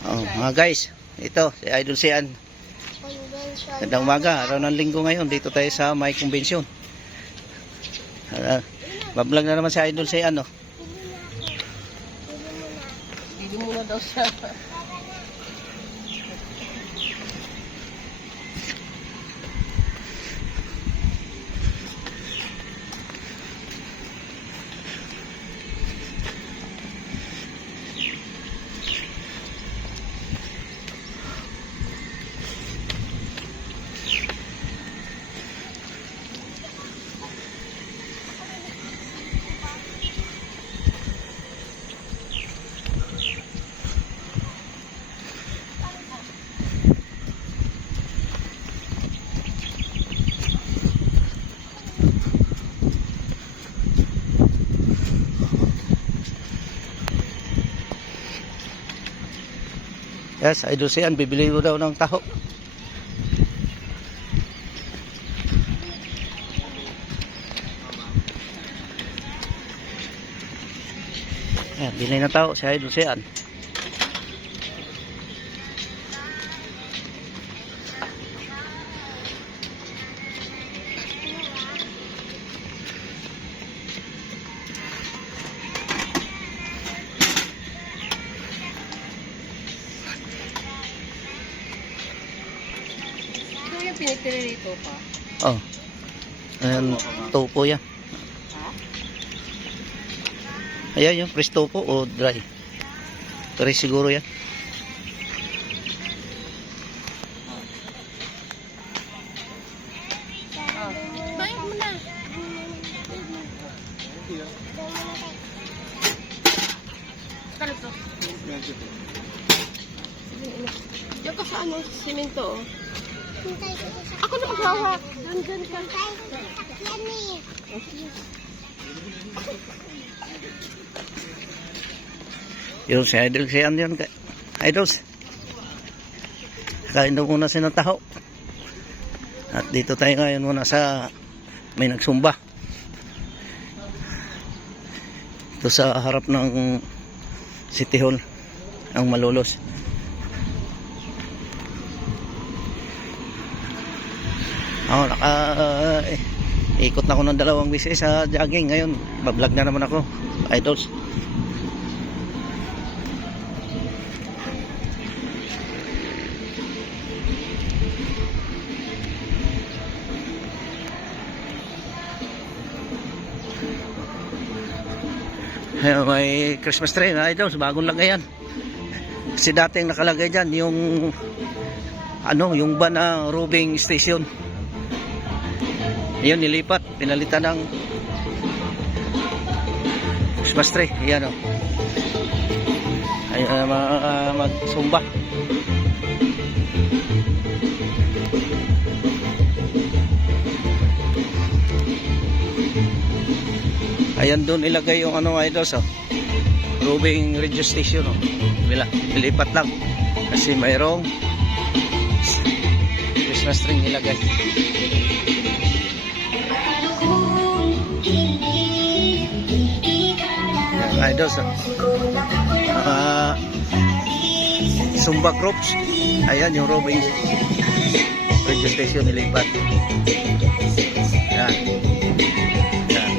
Oh, mga guys, ito si Idol Sian. Gandang umaga, araw ng linggo ngayon. Dito tayo sa may convention. Bablog na naman si Idol Sian, no? Hindi muna daw siya. Yes, Idol Sian, bibili ko daw ng taho. Yan, bili na taho si Idol Sian. Pinipili pa. Oh. Ayan, topo yan. Ha? Ayan yung fresh topo o dry. Fresh siguro yan. Bayan mo na. Kalito. Diyan ka sa ano, simento. Ako na maghawak. Nandun ka. Yun si Idol Sian yun. Idols. Kain daw muna siya ng taho. At dito tayo ngayon muna sa may nagsumba. Ito sa harap ng City Hall ang Malolos. Oh, ikot na ako ng 2 beses sa jogging. Ngayon, bablog na naman ako, Idols. Ayun, may Christmas tree na Idols, bagong lagay yan. Kasi dating nakalagay dyan yung yung van na roving station. Ayun, nilipat, pinalitan ng Christmas tree. Ayan, o. Ayun, magsumba. Ayan, doon ilagay yung Idols, o. Roving radio station, o. Nilipat lang. Kasi mayroong Christmas tree nilagay. Idols, Zumba groups. Ayan yung roving radio station nilipat. Yan. Yan.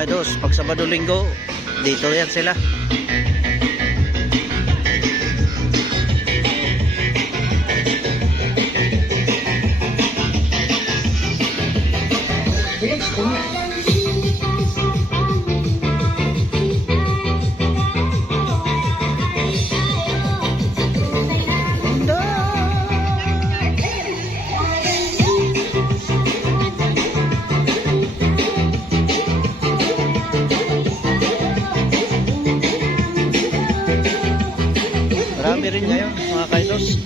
Idols, pag Sabado Linggo dito yan sila. Marami rin ngayon mga kaidos.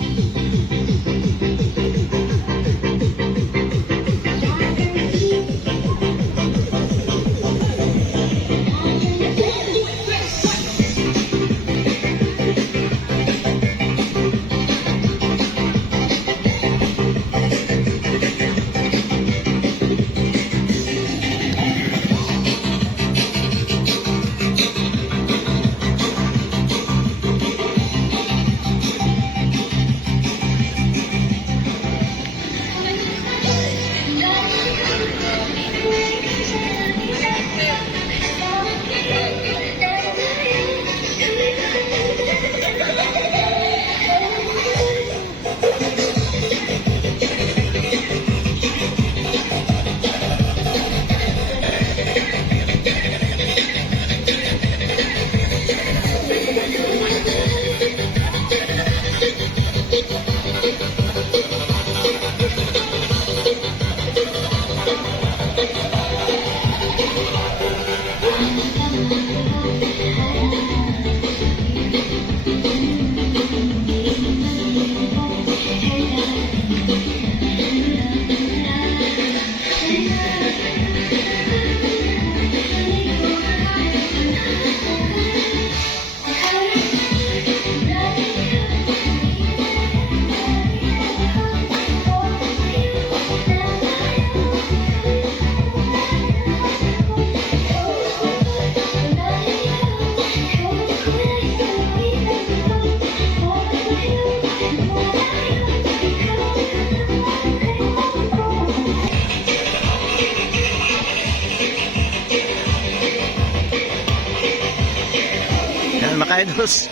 Yan mga kaidos.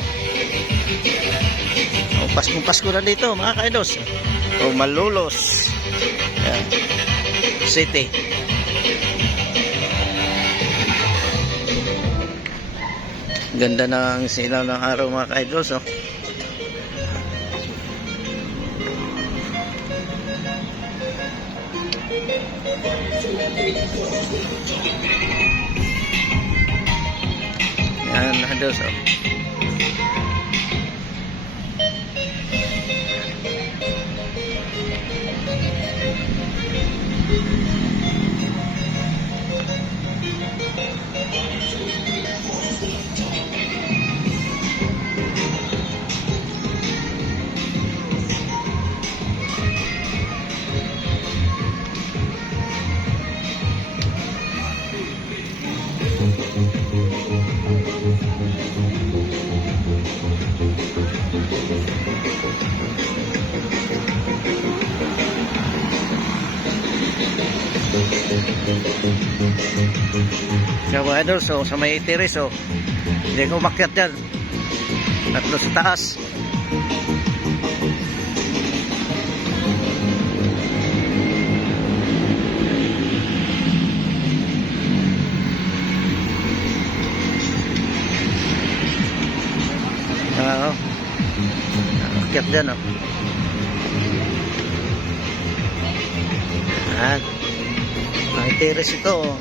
O, Pasko na dito mga kaidos. O, Malolos. Yan. City. Ganda ng silaw ng araw mga kaidos. Oh. Yan mga kaidos. Oh. Kaya mga idol, so sa may terrace, so hindi ko umakyat dyan. Tatlo sa taas. Umakyat dyan, oh. Yan. May terrace ito, oh.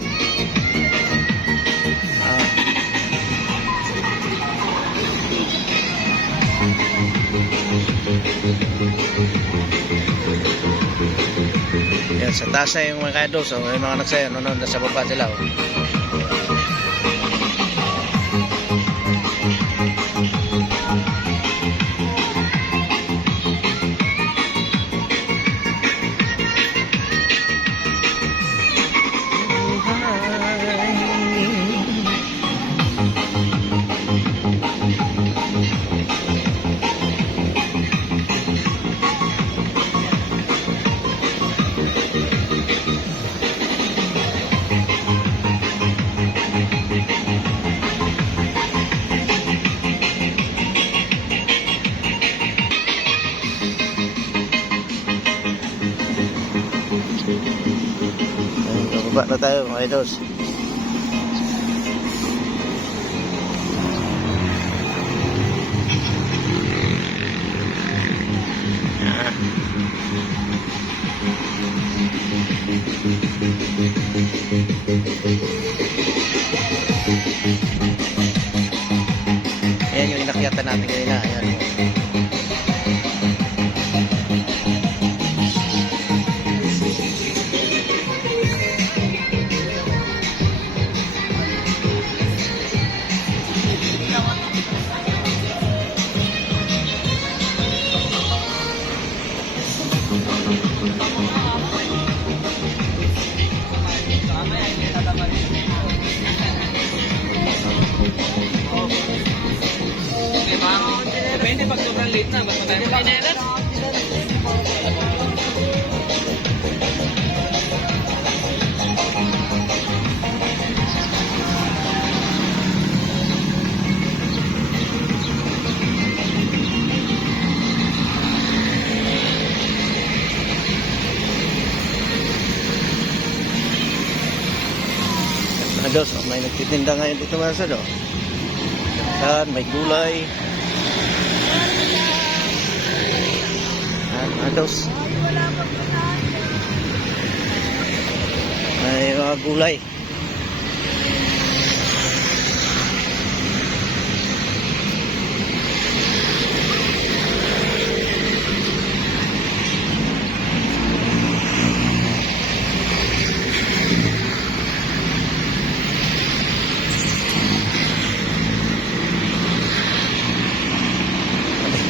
Yan, sa taas na yung mga kaidos, oh. May mga nagsayo, nanonood na sa baba sila, oh. Baba na tayo mga idols. Ayan yung inakyatan natin kanina. Ayan. Depende pag sobrang late na, mas matayo pa. Dos, may nagtitinda ngayon dito mga sado. Yan, may gulay. Yan, dos. May mga gulay.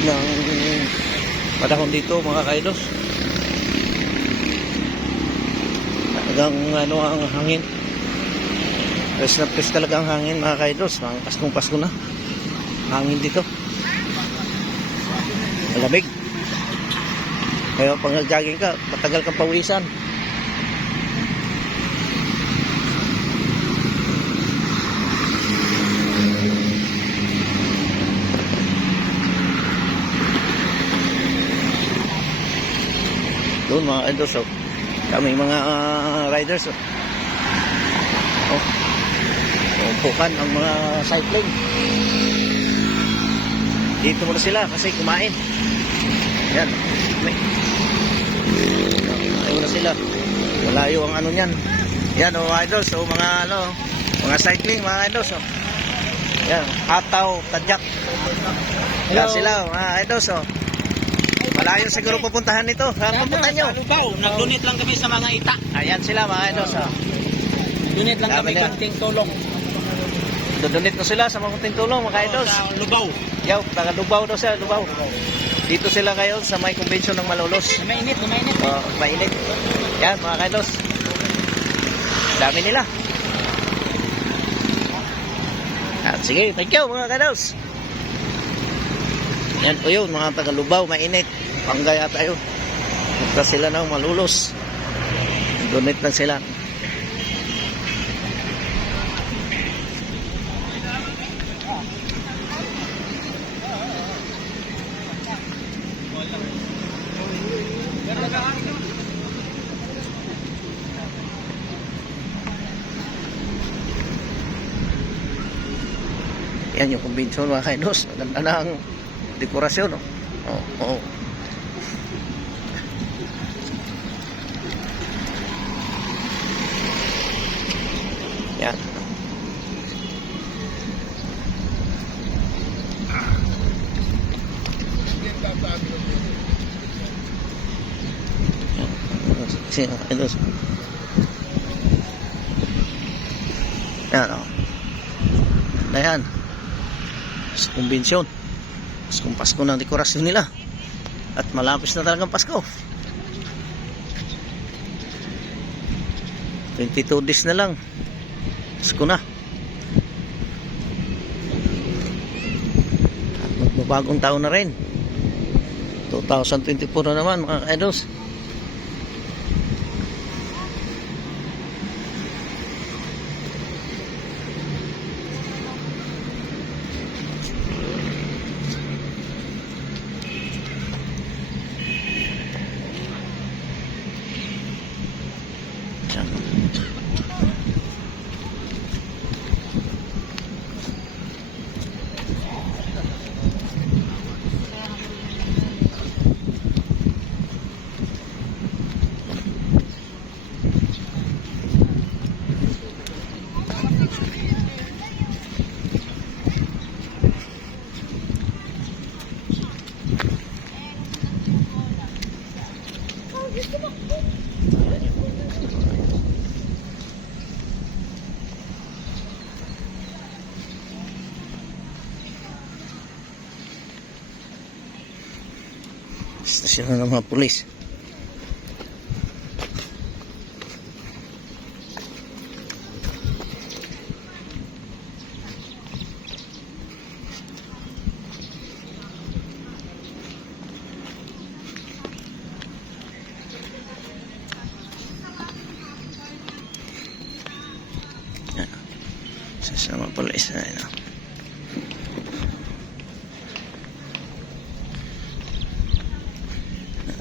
Ng panahon dito mga kaidos, talagang ano ang hangin, press na press talaga ang hangin mga kaidos. Mga Paskong Pasko na hangin dito, malamig, kaya pag nag-jogging ka matagal kang pawisan. Doon mga idols, oh. Kami mga riders, oh. Oh. Umpukan ang mga cycling. Dito muna sila kasi kumain. Yan. Kumain muna sila. Malayo ang ano niyan. Yan, oh, mga idols, oh, mga ano, mga cycling, mga idols, oh. Yan, Hataw, Tadyak. Yan sila, mga idols, oh. Malayo siguro pupuntahan nito. Saan pupuntahan nyo? Nag-donate lang kami sa mga ita. Ayan sila mga idols. Donate lang kami kunting tulong. Dodonate ko sila sa mga kunting tulong mga idols. Sa Lubao. Yaw, taga Lubao daw sila, Lubao. Dito sila ngayon sa may convention ng Malolos. Mainit, mainit. Mainit. Yan mga idols. Dami nila. At sige, thank you mga idols. Yan po yun, mga taga Lubao, mainit. Panggaya tayo. Punta sila ng Malolos. Donate lang sila. Yan yung convention mga kainos. Maganda na ang dekorasyon, oh. Oh, oh. Yan. Sino kainos? Yan, oh. Na yan. Sa kumbensyon. Kung Pasko ng dekorasyon nila. At malapis na talagang Pasko. 22 days na lang. Pasko na. At magbabagong taon na rin. 2024 na naman mga kaidos. Stasyon ng mga pulis. Sasama pulis na yun.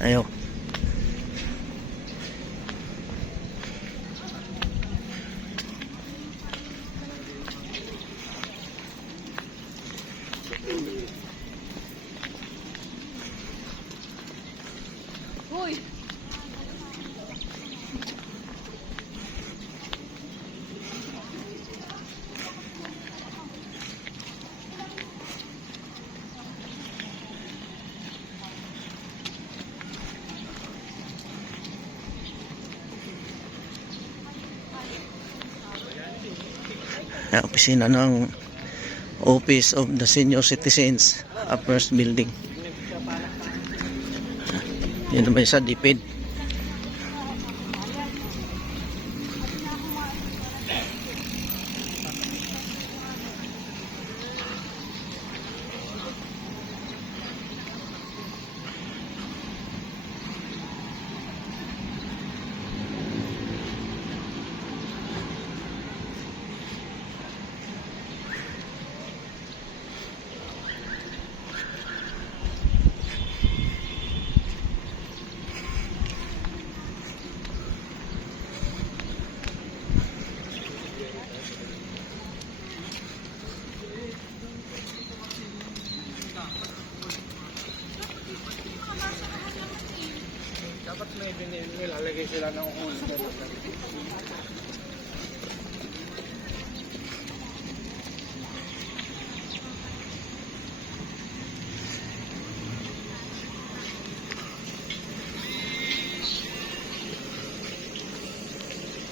Ayaw. Uy! Opisina ng Office of the Senior Citizens Affairs Building. Yun naman sa DPID. Dapat may nilalagay sila ng ulo.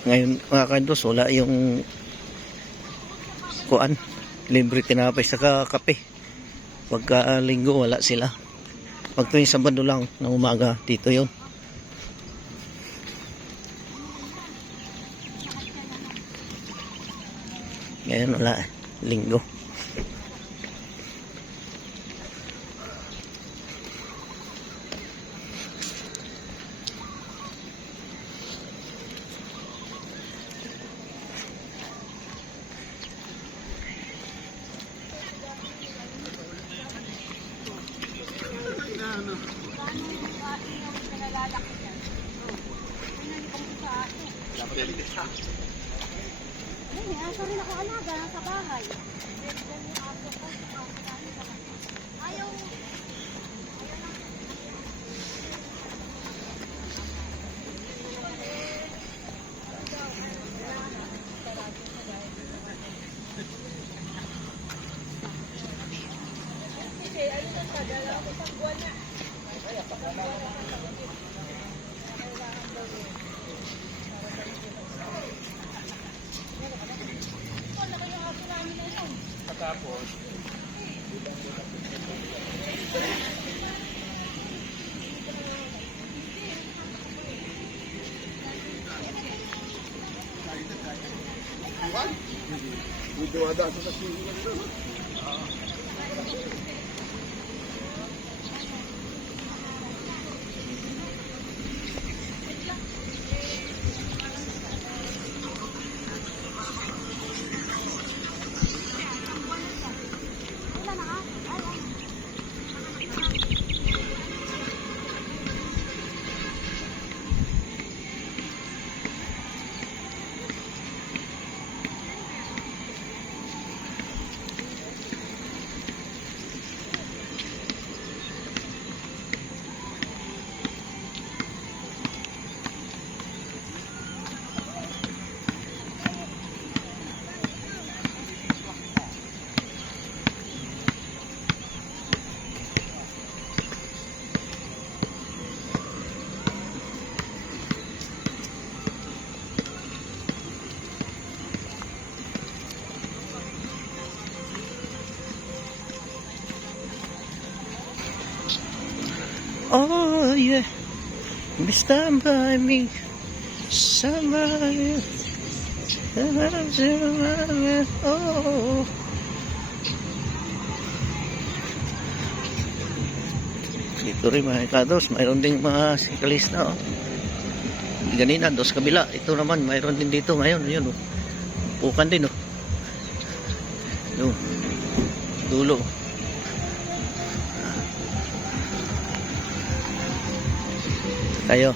Ngayon mga kandos, wala yung kuan, libre tinapay sa kape. Pagka linggo wala sila. Pag tuwing Sabado lang ng umaga, dito yon. Ngayon wala, linggo. Aso rin ako alaga sa bahay. Ayaw. Tapos, Stand by me. Somebody. Oh. Dito rin mga ikados, mayroon ding mga sikalista. Oh. Ganina, dos kabila. Ito naman, mayroon din dito ngayon. Yun, oh. Pukan din. Oh. Yun. Dulo. Tayo.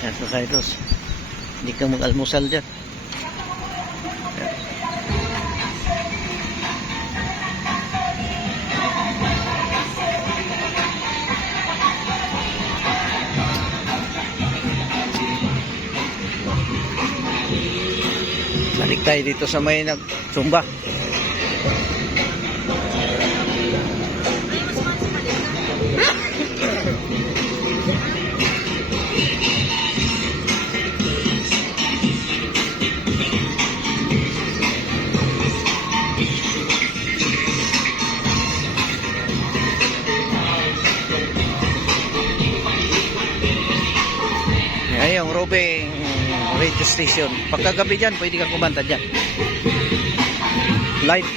Yan sa Kairos. Hindi ka mag-almusal dyan. Balik tayo dito sa may nagsumba. Yung Robing radio station. Pagkagabi dyan, pwede kang kumanta dyan. Live.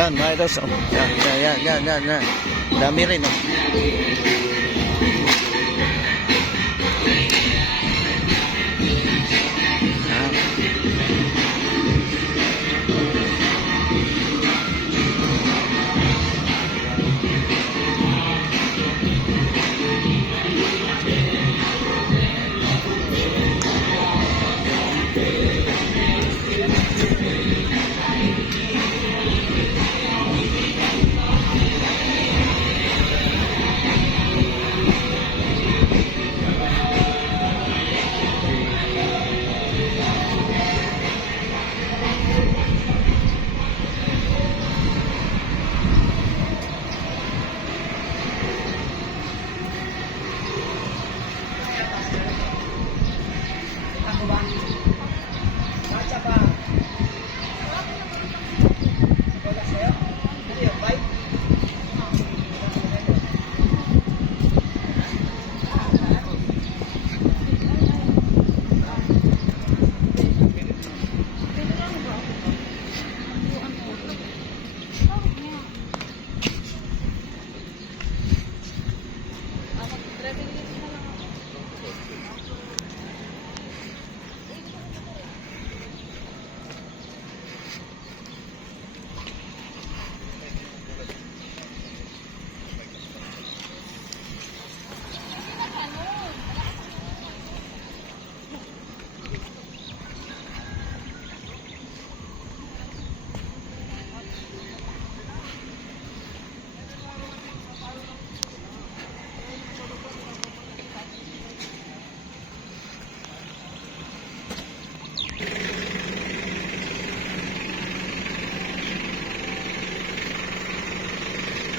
Yan, mga idos. Oh. Yan. Dami rin, oh.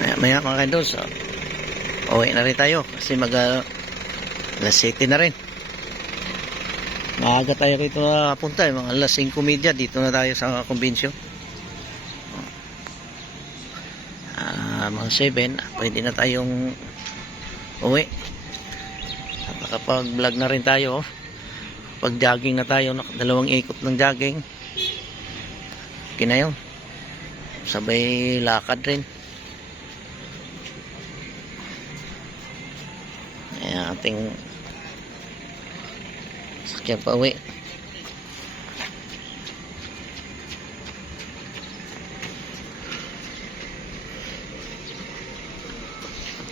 Maya mga idol, so uwi na rin tayo kasi alas 7 na rin. Maaga tayo rito punta, mga alas 5:30 dito na tayo sa convention. Mga 7 pwede na tayong uwi at nakapag vlog na rin tayo. Pag jogging na tayo, 2 ikot ng jogging, okay na yun, sabay lakad rin. Ayan ating sakyan pa uwi.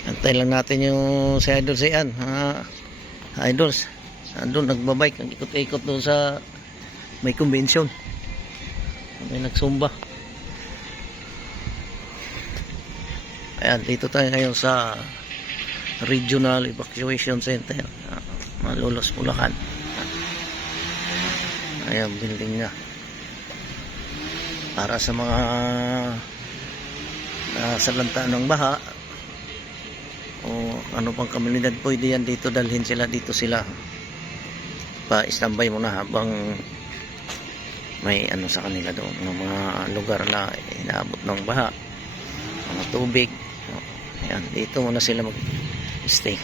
Antay lang natin yung si Idol Sian, Idols. Doon nagbabike, nag-ikot-ikot doon sa may convention. May nagsumba. Ayan, dito tayo ngayon sa Regional Evacuation Center, Malolos, Bulacan. Ayan, building nga. Para sa mga salanta ng baha o ano pang komunidad, pwede yan dito, dalhin sila dito, sila pa-standby muna habang may ano sa kanila doon, ng mga lugar na inaabot ng baha, mga tubig. Ayan, dito muna sila mag-stay.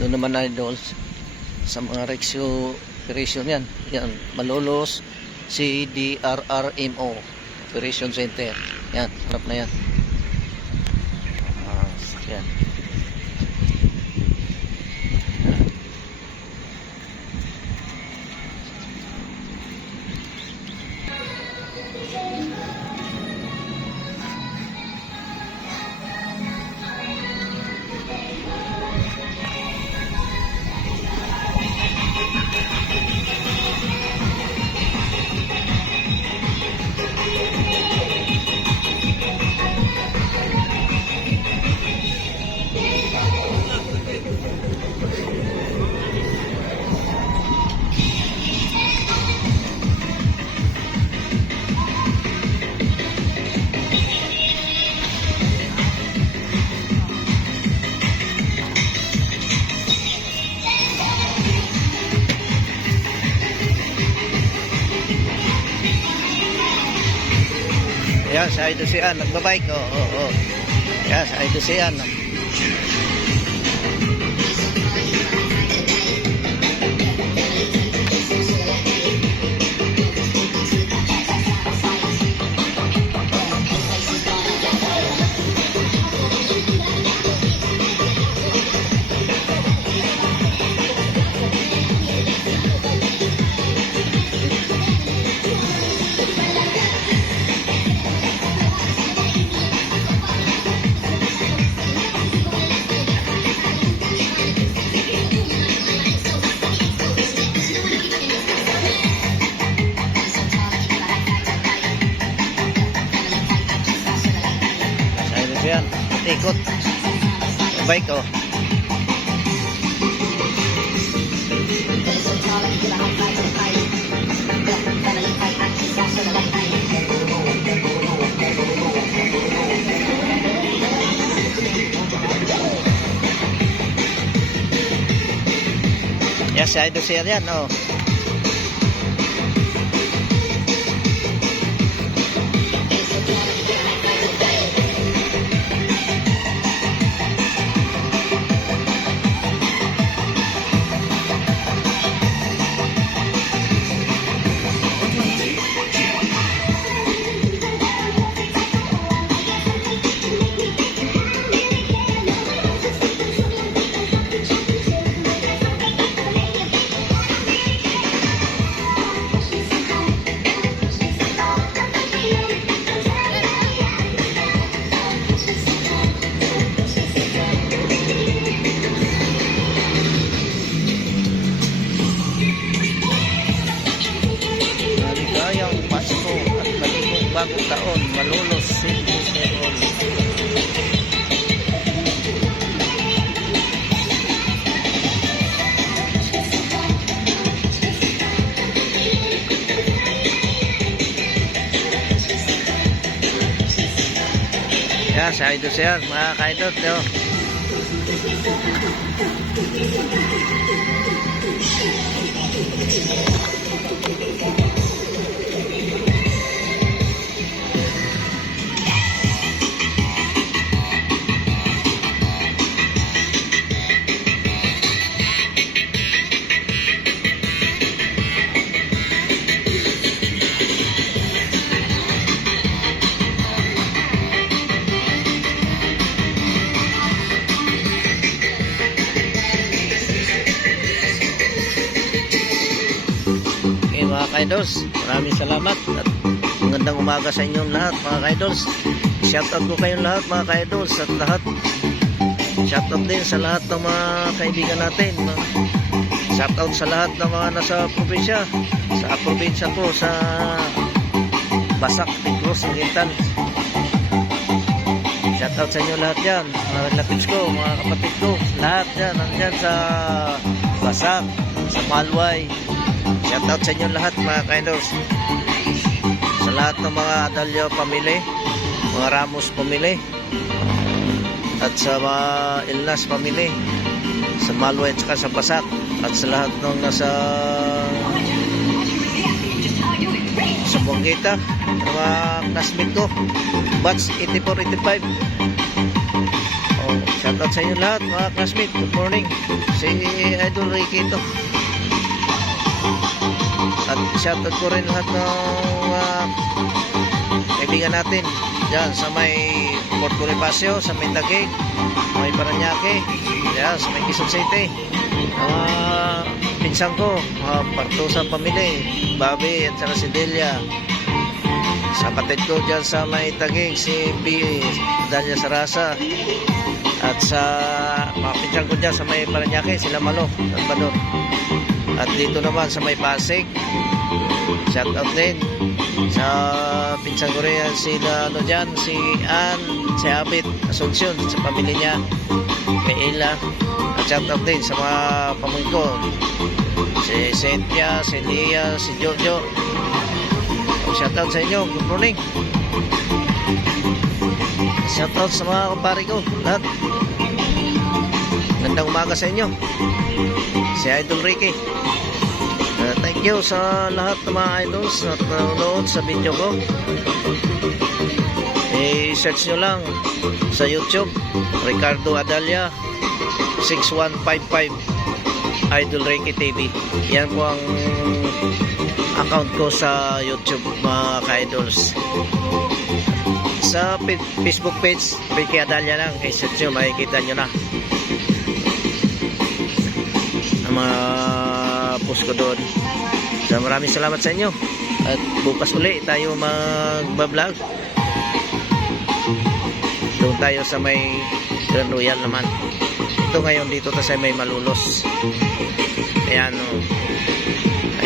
Doon naman idols sa mga rescue operation yan. Yan, Malolos CDRRMO Operation Center. Yan, harap na yan. Yan. Yan, sa Idol Sian, nagbabike. Yan, sa Idol Sian. Yan, ikot bike yes, sa Idol Sian yan bagong taon. Malolos City Hall. Yan, sa idol siya, mga ka-idol. Yo. Okay, mga ka-idols, maraming salamat at magandang umaga sa inyong lahat, mga ka-idols. Shoutout ko kayong lahat, mga ka-idols, at lahat. Shoutout din sa lahat ng mga kaibigan natin. Shoutout sa lahat ng mga nasa probinsya. Sa probinsya ko, sa Basak, Tigros, Gintan. Shoutout sa inyo lahat yan, mga relatives ko, mga kapatid ko, lahat yan, nandyan sa Basak, sa Malway. Shoutout sa inyo lahat, mga ka-idols. Sa lahat ng mga Adalio family, mga Ramos family, at sa mga Ilnas family, sa Malway at sa Basak, at sa lahat ng nasa sa Buangita, mga classmate ko, batch 84-85. Shoutout sa inyo lahat, mga classmate. Good morning. Si Idol Ricky ito. At shoutout ko rin lahat ng kaibigan natin dyan sa may Port Bonifacio, sa may Taguig, may Paranaque, dyan sa may Quezon City. Pinsan ko, Partosa Pamili, Bobby at saka si Delia. Sa kapatid ko dyan sa may Taguig, si B. Dalia Sarasa. At sa mga pinsan ko dyan sa may Paranaque, sila Malo, Salvador. At dito naman sa may Pasig, shout out din sa pinsan ko rin sila dyan, si Ann, si Abit Asuncion, sa pamilya niya, kay Ella. At shout out din sa mga pamangkin ko, si Cynthia, si Lia, si Giorgio. Shout out sa inyo, good morning. Shout out sa mga kumpare ko, lahat. Gandang umaga sa inyo. Si Idol Ricky. Thank you sa lahat ng mga idols na nanonood sa video ko. I-search nyo lang sa YouTube, Ricardo Adalia 6155 Idol Ricky TV. Yan po ang account ko sa YouTube, mga ka-idols. Sa Facebook page, Ricky Adalia lang, i-search nyo, makikita nyo na ang mga post ko doon. So, maraming salamat sa inyo. At bukas uli tayo mag-vlog. Doon tayo sa may Grand Royal naman. Ito ngayon dito tayo sa may Malolos. Ayan o.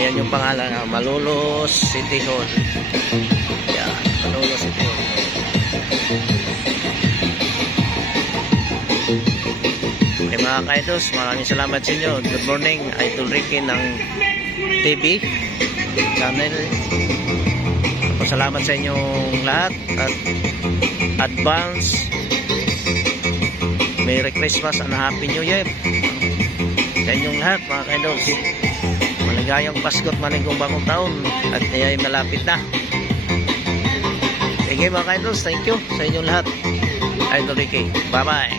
Ayan yung pangalan. Malolos City Hall. Ayan. Malolos City Hall. Okay, mga ka-idols, maraming salamat sa inyo. Good morning, Idol Ricky ng TV channel. Salamat sa inyong lahat at advance Merry Christmas and Happy New Year sa inyong lahat, mga ka-idols. Maligayang Pasko at maligayang bagong taon at ay malapit na. Okay, mga ka-idols, thank you sa inyong lahat. Idol Ricky, bye bye.